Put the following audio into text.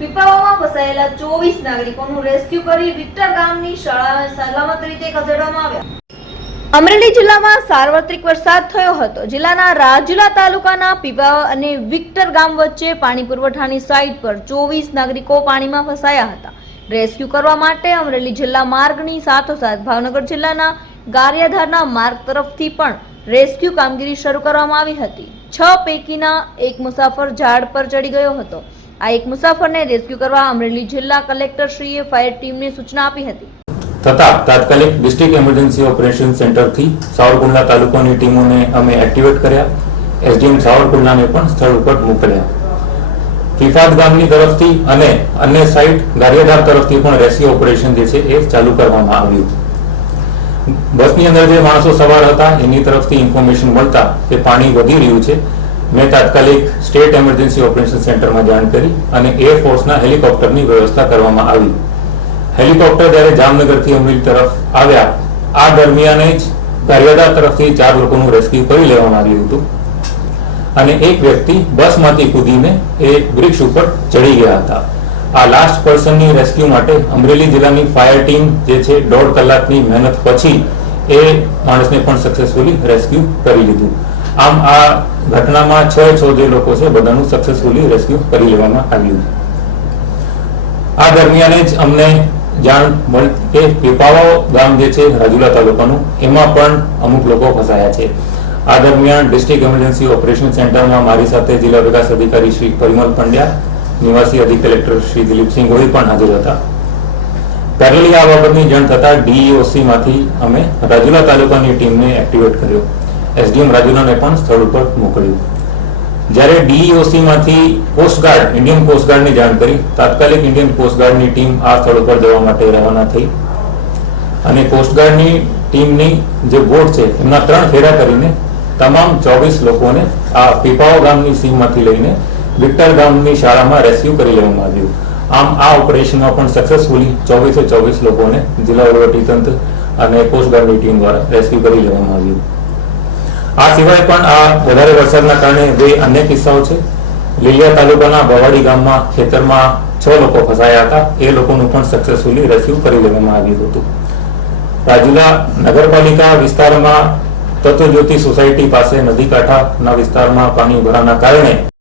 પીપાવામાં ફસાયેલા ચોવીસ નાગરિકોનું રેસ્ક્યુ કરી વિક્ટર ગામની શાળાને સલામત રીતે ખસેડવામાં આવ્યા. અમરેલી જિલ્લામાં સાર્વત્રિક વરસાદ થયો હતો. જિલ્લાના રાજુલા તાલુકાના પીપાવા અને વિક્ટર ગામ વચ્ચે પાણી પુરવઠાની સાઇટ પર ચોવીસ નાગરિકો પાણીમાં ફસાયા હતા. રેસ્ક્યુ કરવા માટે અમરેલી જિલ્લા માર્ગની સાથોસાથ ભાવનગર જિલ્લાના ગારિયાધારના માર્ગ તરફથી પણ રેસ્ક્યુ કામગીરી શરૂ કરવામાં આવી હતી. છ પૈકીના એક મુસાફર ઝાડ પર ચડી ગયો હતો. આ એક મુસાફરને રેસ્ક્યુ કરવા અમરેલી જિલ્લા કલેક્ટરશ્રીએ ફાયર ટીમને સૂચના આપી હતી. તથા તાત્કાલિક ડિસ્ટ્રિક્ટ એમર્જન્સી ઓપરેશન સેન્ટરથી સાવરકુંડલા તાલુકાની ટીમોને અમે એક્ટિવેટ કર્યા. એસડીએમ સાવરકુંડલાને પણ સ્થળ ઉપર મોકલ્યા. ફિફાદ ગામની તરફથી અને અન્ય સાઇટ ગારિયાધાર તરફથી પણ રેસ્ક્યુ ઓપરેશન જે છે એ ચાલુ કરવામાં આવ્યું. બસની અંદર જે માણસો સવાર હતા, એની તરફથી ઇન્ફોર્મેશન મળતા કે પાણી વધી રહ્યું છે. મેં તાત્કાલિક સ્ટેટ એમરજન્સી ઓપરેશન સેન્ટરમાં જાણ કરી અને એરફોર્સના હેલિકોપ્ટરની વ્યવસ્થા કરવામાં આવી. હેલિકોપ્ટર જ્યારે જામનગરથી અમરેલી તરફ આવ્યા, આ દરમિયાન જ ગારિયાદા તરફથી ચાર લોકોનું રેસ્ક્યુ કરી લેવામાં આવ્યું હતું. અને એક વ્યક્તિ બસમાંથી કૂદીને એ વૃક્ષ ઉપર ચડી ગયા હતા. આ લાસ્ટ પર્સનની રેસ્ક્યુ માટે અમરેલી જિલ્લાની ફાયર ટીમ જે છે, દોઢ કલાકની મહેનત પછી એ માણસને પણ સક્સેસફુલી રેસ્ક્યુ કરી લીધું. આમ આ ઘટનામાં છ છ જે લોકો છે, બધાનું સક્સેસફુલી રેસ્ક્યુ કરી લેવામાં આવ્યું આ દરમિયાન જ અમને જાણ મળી કે પીપાવાવ ગામ જે છે, રાજુલા તાલુકાનું, એમાં પણ અમુક લોકો ફસાયા છે. આ દરમિયાન ડિસ્ટ્રિક્ટ ઇમરજન્સી ઓપરેશન સેન્ટરમાં મારી સાથે જિલ્લા વિકાસ અધિકારી શ્રી પરિમલ પંડ્યા, નિવાસી અધિક કલેક્ટર શ્રી દિલીપસિંહ ગોહિલ પણ હાજર હતા. પેરેલી આ બાબતની જાણ થતા ડીઈઓસી માંથી અમે રાજુલા તાલુકાની ટીમને એક્ટિવેટ કર્યો. એસડીએમ રાજુલાને પણ સ્થળ ઉપર મોકલ્યું. જ્યારે ડીઈઓસીમાંથી કોસ્ટગાર્ડ ઇન્ડિયન કોસ્ટગાર્ડની જાણ કરી, તાત્કાલિક ઇન્ડિયન કોસ્ટગાર્ડની ટીમ આ સ્થળ ઉપર જવા માટે રવાના થઈ. અને કોસ્ટગાર્ડની ટીમની જે બોટ છે, એમના ત્રણ ફેરા કરીને તમામ ચોવીસ લોકોને આ પીપાઓ ગામની સીમમાંથી લઈને વિક્ટર ગામની શાળામાં રેસ્ક્યુ કરી લેવામાં આવ્યું. આમ આ ઓપરેશનમાં પણ સક્સેસફુલી ચોવીસે ચોવીસ લોકોને જિલ્લા વહીવટીતંત્ર અને કોસ્ટગાર્ડની ટીમ દ્વારા રેસ્ક્યુ કરી લેવામાં આવ્યું. આ સિવાય પણ આ વધારે વરસાદના કારણે બે અન્ય કિસ્સાઓ છે. લીલિયા તાલુકાના બવાડી ગામમાં ખેતરમાં છ લોકો ફસાયા હતા. એ લોકોનું પણ સક્સેસફુલી રેસ્ક્યુ કરી લેવામાં આવ્યું હતું. રાજુલા નગરપાલિકા વિસ્તારમાં તત્વજ્યોતિ સોસાયટી પાસે નદી કાંઠાના વિસ્તારમાં પાણી ભરાના કારણે